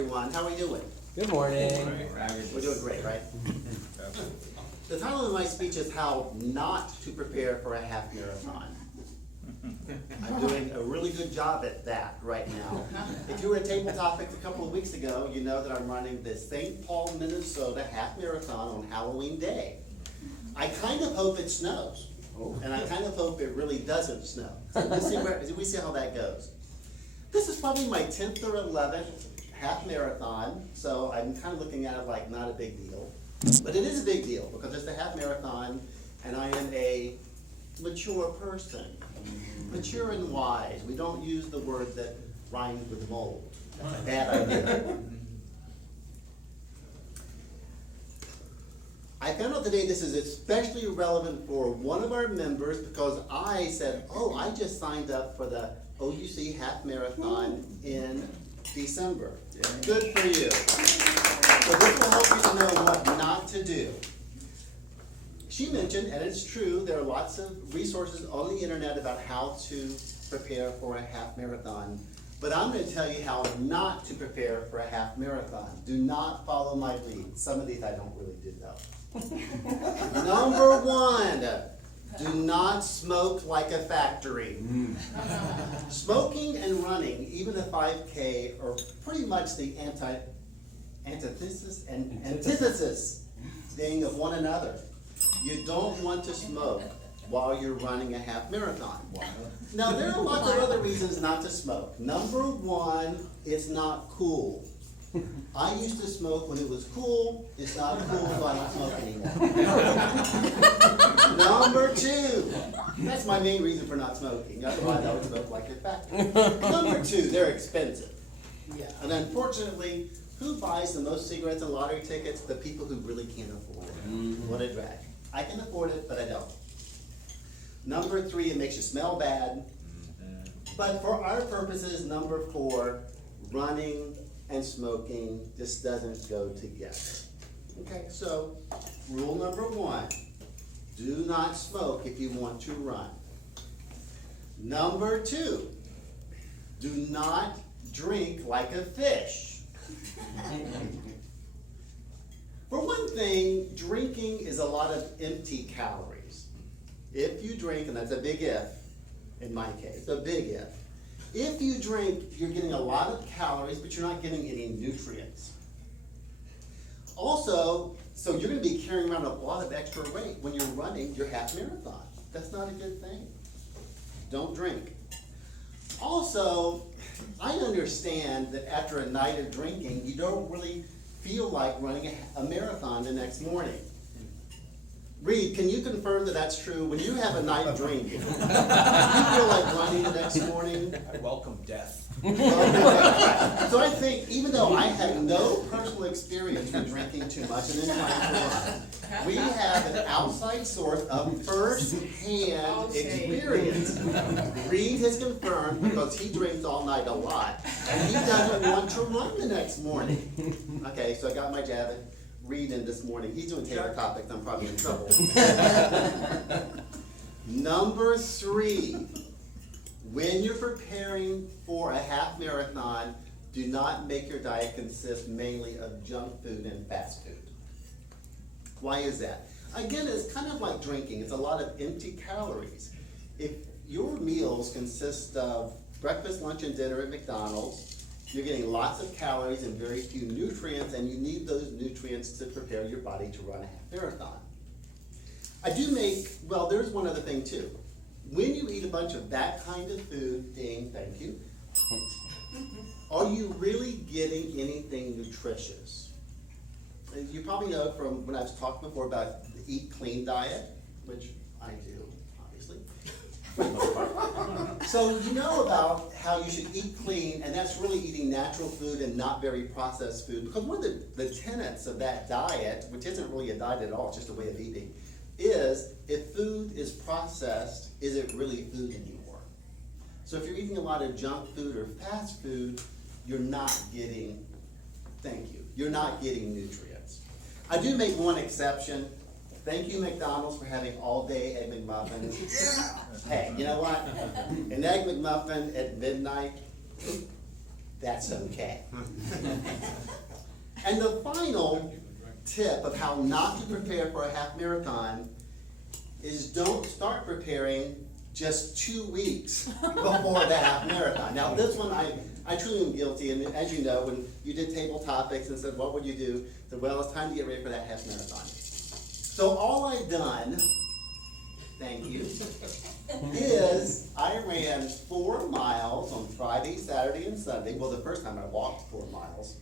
everyone. How are we doing? Good morning. We're doing great, right? The title of my speech is How Not to Prepare for a Half Marathon. I'm doing a really good job at that right now. If you were at Table Topics a couple of weeks ago, you know that I'm running the St. Paul, Minnesota Half Marathon on Halloween Day. I kind of hope it snows, and I kind of hope it really doesn't snow. So we see how that goes. This is probably my 10th or 11th half marathon, so I'm kind of looking at it like not a big deal. But it is a big deal because it's a half marathon, and I am a mature person. Mature and wise. We don't use the word that rhymes with mold. That's a bad idea. I found out today this is especially relevant for one of our members because I said, oh, I just signed up for the OUC Half Marathon in December. Yeah. Good for you. So this will help you to know what not to do. She mentioned, and it's true, there are lots of resources on the internet about how to prepare for a half marathon. But I'm going to tell you how not to prepare for a half marathon. Do not follow my lead. Some of these I don't really do though. Number one, do not smoke like a factory. Smoking and running, even a 5K, are pretty much the antithesis thing of one another. You don't want to smoke while you're running a half marathon. Now, there are lots of other reasons not to smoke. Number one, it's not cool. I used to smoke when it was cool. It's not cool, so I don't smoke anymore. Number two, that's my main reason for not smoking. Otherwise, I would smoke like a factory. Number two, they're expensive. Yeah, and unfortunately, who buys the most cigarettes and lottery tickets? The people who really can't afford it. What a drag. I can afford it, but I don't. Number three, it makes you smell bad. But for our purposes, number four, running and smoking just doesn't go together. Okay, so rule number one, do not smoke if you want to run. Number two, do not drink like a fish. For one thing, drinking is a lot of empty calories. If you drink, and that's a big if, in my case, a big if. If you drink, you're getting a lot of calories, but you're not getting any nutrients. Also, so you're going to be carrying around a lot of extra weight when you're running your half marathon. That's not a good thing. Don't drink. Also, I understand that after a night of drinking, you don't really feel like running a marathon the next morning. Reed, can you confirm that that's true? When you have a night drinking, do you feel like running the next morning? I welcome death. So I think, even though I have no personal experience with drinking too much and then trying to run, we have an outside source of first-hand experience. Reed has confirmed, because he drinks all night a lot, and he doesn't want to run the next morning. Okay, so I got my jab at Reed in this morning. He's doing Table Topics. I'm probably in trouble. Number three, when you're preparing for a half marathon, do not make your diet consist mainly of junk food and fast food. Why is that? Again, it's kind of like drinking. It's a lot of empty calories. If your meals consist of breakfast, lunch, and dinner at McDonald's, you're getting lots of calories and very few nutrients, and you need those nutrients to prepare your body to run a half marathon. There's one other thing too. When you eat a bunch of that kind of food, thank you, are you really getting anything nutritious? You probably know from when I've talked before about the Eat Clean diet, which I do, obviously. So you know about how you should eat clean, and that's really eating natural food and not very processed food. Because one of the tenets of that diet, which isn't really a diet at all, it's just a way of eating, is if food is processed, is it really food anymore? So if you're eating a lot of junk food or fast food, you're not getting, you're not getting nutrients. I do make one exception. Thank you, McDonald's, for having all-day Egg McMuffins. Hey, you know what? An Egg McMuffin at midnight, that's okay. And the final tip of how not to prepare for a half marathon is don't start preparing just 2 weeks before the half marathon. Now, this one, I truly am guilty, and as you know, when you did table topics and said, what would you do? I said, well, it's time to get ready for that half marathon. So all I've done, thank you, is I ran 4 miles on Friday, Saturday, and Sunday. Well, the first time I walked 4 miles.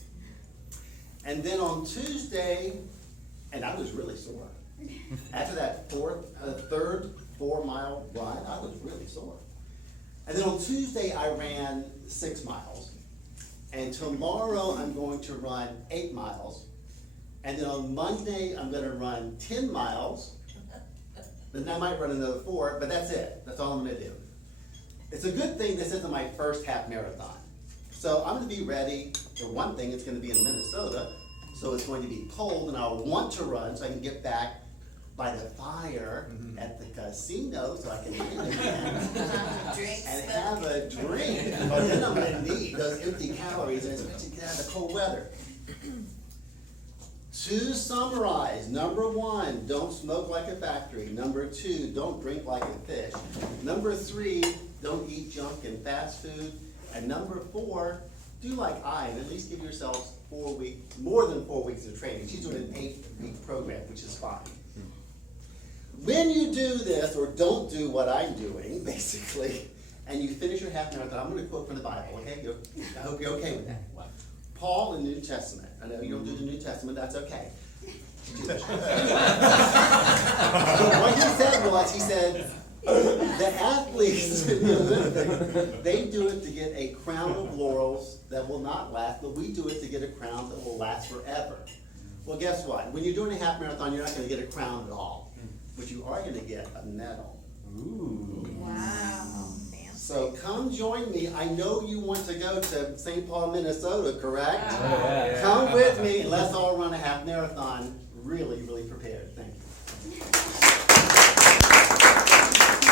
And then on Tuesday, and I was really sore. After that third 4-mile run, I was really sore. And then on Tuesday, I ran 6 miles. And tomorrow, I'm going to run 8 miles. And then on Monday, I'm gonna run 10 miles. Then I might run another 4, but that's it. That's all I'm gonna do. It's a good thing this isn't my first half marathon. So I'm gonna be ready. For one thing, it's gonna be in Minnesota, so it's going to be cold, and I'll want to run so I can get back by the fire at the casino so I can eat again and have a drink. But then I'm gonna need those empty calories, and especially get out of the cold weather. To summarize, number 1, don't smoke like a factory. Number 2, don't drink like a fish. Number 3, don't eat junk and fast food. And number 4, do like I, and at least give yourselves 4 weeks, more than 4 weeks of training. She's doing an 8-week program, which is fine. When you do this, or don't do what I'm doing, basically, and you finish your half marathon, I'm gonna quote from the Bible, okay? I hope you're okay with that. Paul in the New Testament. I know you don't do the New Testament, that's okay. So what he said, the athletes in the Olympics, they do it to get a crown of laurels that will not last, but we do it to get a crown that will last forever. Well, guess what? When you're doing a half marathon, you're not gonna get a crown at all, but you are gonna get a medal. Ooh. Wow. So come join me. I know you want to go to St. Paul, Minnesota, correct? Yeah. Come with me and let's all run a half marathon really, really prepared. Thank you.